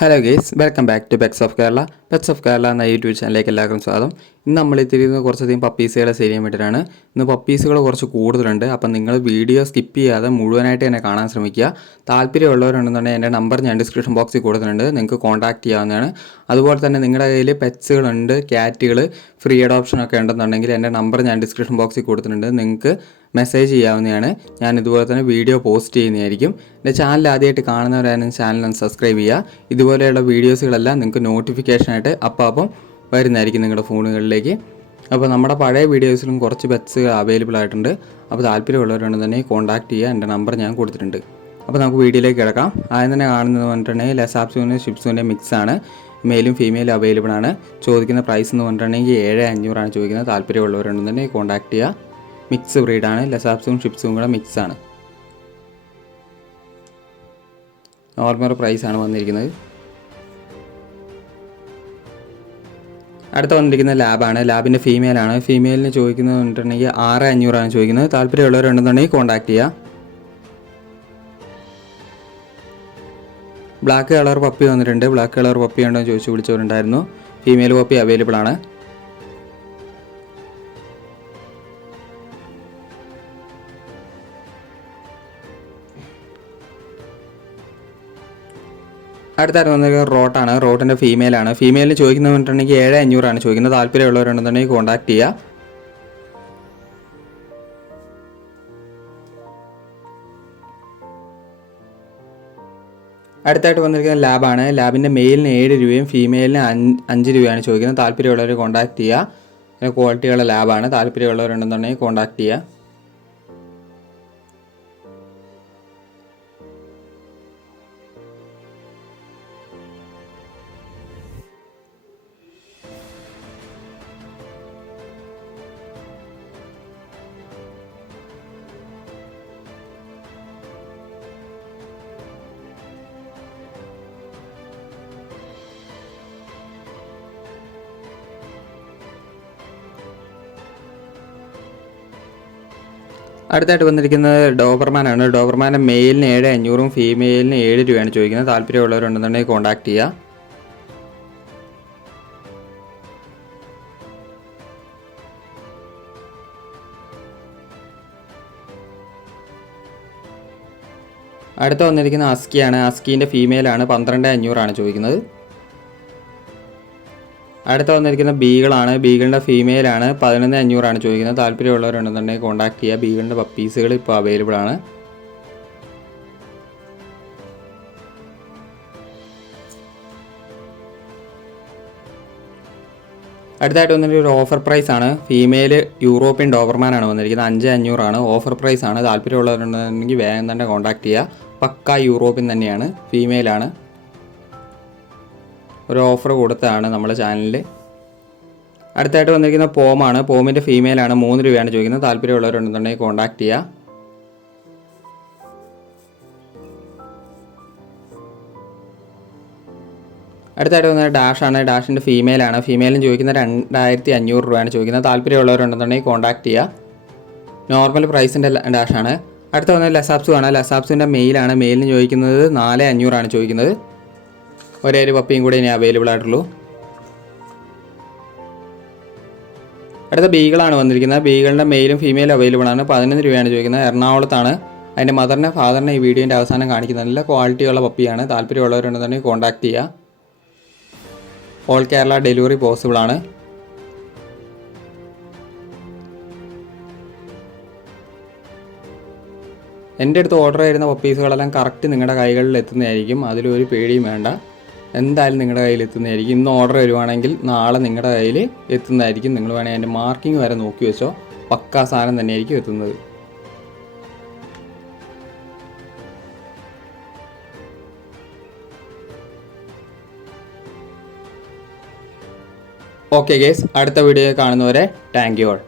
Hello guys, welcome back to pets of Kerala. Pets of Kerala എന്ന YouTube ചാനലിലേക്ക് എല്ലാവർക്കും സ്വാഗതം. ഇന്ന് നമ്മൾ എത്തിയിരിക്കുന്നത് കുറച്ചധികം പപ്പീസുകളെ സെയിൽ ചെയ്യാൻ വേണ്ടിയിട്ടാണ്. ഇന്ന് പപ്പീസുകൾ കുറച്ച് കൂടുതലുണ്ട്. അപ്പം നിങ്ങൾ വീഡിയോ സ്കിപ്പ് ചെയ്യാതെ മുഴുവനായിട്ട് തന്നെ കാണാൻ ശ്രമിക്കുക. താല്പര്യമുള്ളവരുണ്ടെന്നുണ്ടെങ്കിൽ എൻ്റെ നമ്പർ ഞാൻ ഡിസ്ക്രിപ്ഷൻ ബോക്സിൽ കൊടുത്തിട്ടുണ്ട്, നിങ്ങൾക്ക് കോൺടാക്ട് ചെയ്യാവുന്നതാണ്. അതുപോലെ തന്നെ നിങ്ങളുടെ കയ്യിൽ പെറ്റ്സുകളുണ്ട്, ക്യാറ്റുകൾ, ഫ്രീ അഡോപ്ഷനൊക്കെ ഉണ്ടെന്നുണ്ടെങ്കിൽ എൻ്റെ നമ്പർ ഞാൻ ഡിസ്ക്രിപ്ഷൻ ബോക്സിൽ കൊടുത്തിട്ടുണ്ട്, നിങ്ങൾക്ക് മെസ്സേജ് ചെയ്യാവുന്നതാണ്. ഞാൻ ഇതുപോലെ തന്നെ വീഡിയോ പോസ്റ്റ് ചെയ്യുന്നതായിരിക്കും. എൻ്റെ ചാനൽ ആദ്യമായിട്ട് കാണുന്നവരാണെങ്കിൽ ചാനൽ ഒന്ന് സബ്സ്ക്രൈബ് ചെയ്യുക. ഇതുപോലെയുള്ള വീഡിയോസുകളെല്ലാം നിങ്ങൾക്ക് നോട്ടിഫിക്കേഷനായിട്ട് അപ്പം വരുന്നതായിരിക്കും നിങ്ങളുടെ ഫോണുകളിലേക്ക്. അപ്പോൾ നമ്മുടെ പഴയ വീഡിയോസിലും കുറച്ച് പെറ്റ്സ് അവൈലബിൾ ആയിട്ടുണ്ട്. അപ്പോൾ താല്പര്യമുള്ളവരുണ്ടെങ്കിൽ തന്നെ കോൺടാക്ട് ചെയ്യുക. എൻ്റെ നമ്പർ ഞാൻ കൊടുത്തിട്ടുണ്ട്. അപ്പോൾ നമുക്ക് വീഡിയോയിലേക്ക് കിടക്കാം. ആദ്യം തന്നെ കാണുന്നത് പറഞ്ഞിട്ടുണ്ടെങ്കിൽ ലസാപ്സുവിൻ്റെ ഷിപ്സുവിൻ്റെ മിക്സാണ്. മെയിലും ഫീമെയിലും അവൈലബിൾ ആണ്. ചോദിക്കുന്ന പ്രൈസ് എന്ന് പറഞ്ഞിട്ടുണ്ടെങ്കിൽ 7,500 ചോദിക്കുന്നത്. താല്പര്യമുള്ളവരുണ്ടെന്നുണ്ടെങ്കിൽ കോൺടാക്ട് ചെയ്യുക. മിക്സ് ബ്രീഡാണ്. ലസാപ്സും ഷിപ്സും കൂടെ മിക്സാണ്. നോർമൽ പ്രൈസാണ് വന്നിരിക്കുന്നത്. അടുത്ത വന്നിരിക്കുന്ന ലാബാണ്. ലാബിൻ്റെ ഫീമെയിലാണ്. ഫീമെയിലിന് ചോദിക്കുന്നത് പറഞ്ഞിട്ടുണ്ടെങ്കിൽ 6,500 ചോദിക്കുന്നത്. താല്പര്യമുള്ളവരുണ്ടെന്നുണ്ടെങ്കിൽ കോൺടാക്ട് ചെയ്യുക. ബ്ലാക്ക് കളർ പപ്പി വന്നിട്ടുണ്ട്. ബ്ലാക്ക് കളർ പപ്പി ഉണ്ടോ എന്ന് ചോദിച്ച് വിളിച്ചവരുണ്ടായിരുന്നു. ഫീമെയിൽ പപ്പി അവൈലബിൾ ആണ്. അടുത്തായിട്ട് വന്നിരിക്കുന്നത് റോട്ടാണ്. റോട്ടിൻ്റെ ഫീമെയിലാണ്. ഫീമെയിലിന് ചോദിക്കുന്നത് പറഞ്ഞിട്ടുണ്ടെങ്കിൽ 7,500 ചോദിക്കുന്നത്. താല്പര്യമുള്ളവരുണ്ടെന്നുണ്ടെങ്കിൽ കോൺടാക്ട് ചെയ്യുക. അടുത്തായിട്ട് വന്നിരിക്കുന്നത് ലാബാണ്. ലാബിൻ്റെ മെയിലിന് 7 രൂപയും ഫീമെയിലിന് 5 രൂപയാണ് ചോദിക്കുന്നത്. താല്പര്യമുള്ളവർ കോൺടാക്ട് ചെയ്യുക. ക്വാളിറ്റിയുള്ള ലാബാണ്. താല്പര്യമുള്ളവരുണ്ടെന്നുണ്ടെങ്കിൽ കോൺടാക്ട് ചെയ്യുക. അടുത്തായിട്ട് വന്നിരിക്കുന്നത് ഡോബർമാനാണ്. ഡോബർമാൻ്റെ മെയിലിന് 7,500 ഫീമെയിലിന് 7 രൂപയാണ് ചോദിക്കുന്നത്. താല്പര്യമുള്ളവരുണ്ടെന്നുണ്ടെങ്കിൽ കോൺടാക്ട് ചെയ്യുക. അടുത്ത വന്നിരിക്കുന്ന അസ്കിയാണ്. അസ്കീൻ്റെ ഫീമെയിലാണ്. 12,500 ചോദിക്കുന്നത്. അടുത്ത വന്നിരിക്കുന്ന ബീഗിളാണ്. ബീഗിളിൻ്റെ ഫീമെയിലാണ്. 11,500 ചോദിക്കുന്നത്. താല്പര്യമുള്ളവരുണ്ടെന്നുണ്ടെങ്കിൽ കോൺടാക്ട് ചെയ്യുക. ബീഗിളിൻ്റെ പപ്പീസുകൾ ഇപ്പോൾ അവൈലബിൾ ആണ്. അടുത്തായിട്ട് വന്നിട്ട് ഒരു ഓഫർ പ്രൈസാണ്. ഫീമെയിൽ യൂറോപ്യൻ ഡോബർമാനാണ് വന്നിരിക്കുന്നത്. 5,500 ഓഫർ പ്രൈസാണ്. താല്പര്യമുള്ളവരുണ്ടെന്നുണ്ടെങ്കിൽ വേഗം തന്നെ കോൺടാക്ട് ചെയ്യുക. പക്ക യൂറോപ്യൻ തന്നെയാണ്. ഫീമെയിലാണ്. ഒരു ഓഫർ കൊടുത്തതാണ് നമ്മുടെ ചാനലിൽ. അടുത്തായിട്ട് വന്നിരിക്കുന്ന പോമാണ്. പോമിൻ്റെ ഫീമെയിലാണ്. 3 രൂപയാണ് ചോദിക്കുന്നത്. താല്പര്യമുള്ളവരുണ്ടെന്നുണ്ടെങ്കിൽ കോൺടാക്ട് ചെയ്യുക. അടുത്തായിട്ട് വന്നത് ഡാഷാണ്. ഡാഷിൻ്റെ ഫീമെയിലാണ്. ഫീമെയിലിന് ചോദിക്കുന്ന 2,500 ചോദിക്കുന്നത്. താല്പര്യമുള്ളവരുണ്ടെന്നുണ്ടെങ്കിൽ കോൺടാക്ട് ചെയ്യുക. നോർമൽ പ്രൈസിൻ്റെ ഡാഷാണ്. അടുത്ത വന്നത് ലസാപ്സു ആണ്. ലസാപ്സുവിൻ്റെ മെയിലാണ്. മെയിലിന് ചോദിക്കുന്നത് 4,500 ചോദിക്കുന്നത്. ഒരേ ഒരു പപ്പിയും കൂടെ ഇനി അവൈലബിൾ ആയിട്ടുള്ളൂ. അടുത്ത ബീഗിളാണ് വന്നിരിക്കുന്നത്. ബീഗിളിൻ്റെ മെയിലും ഫീമെയിലും അവൈലബിൾ ആണ്. 11 രൂപയാണ് ചോദിക്കുന്നത്. എറണാകുളത്താണ്. അതിൻ്റെ മദറിനെ ഫാദറിനെ ഈ വീഡിയോൻ്റെ അവസാനം കാണിക്കുന്നത്. നല്ല ക്വാളിറ്റിയുള്ള പപ്പിയാണ്. താല്പര്യമുള്ളവരുണ്ടെന്നുണ്ടെങ്കിൽ കോൺടാക്ട് ചെയ്യുക. ഓൾ കേരള ഡെലിവറി പോസിബിൾ ആണ്. എൻ്റെ അടുത്ത് ഓർഡർ ചെയ്യുന്ന പപ്പീസുകളെല്ലാം കറക്റ്റ് നിങ്ങളുടെ കൈകളിൽ എത്തുന്നതായിരിക്കും. അതിലൊരു പേടിയും വേണ്ട. എന്തായാലും നിങ്ങളുടെ കയ്യിൽ എത്തുന്നതായിരിക്കും. ഇന്ന് ഓർഡർ വരുവാണെങ്കിൽ നാളെ നിങ്ങളുടെ കയ്യിൽ എത്തുന്നതായിരിക്കും. നിങ്ങൾ വേണമെങ്കിൽ അതിൻ്റെ മാർക്കിംഗ് വരെ നോക്കി വെച്ചോ. പക്കാ സാധനം തന്നെയായിരിക്കും എത്തുന്നത്. ഓക്കെ ഗേസ്, അടുത്ത വീഡിയോ കാണുന്നവരെ താങ്ക് യു ഓൾ.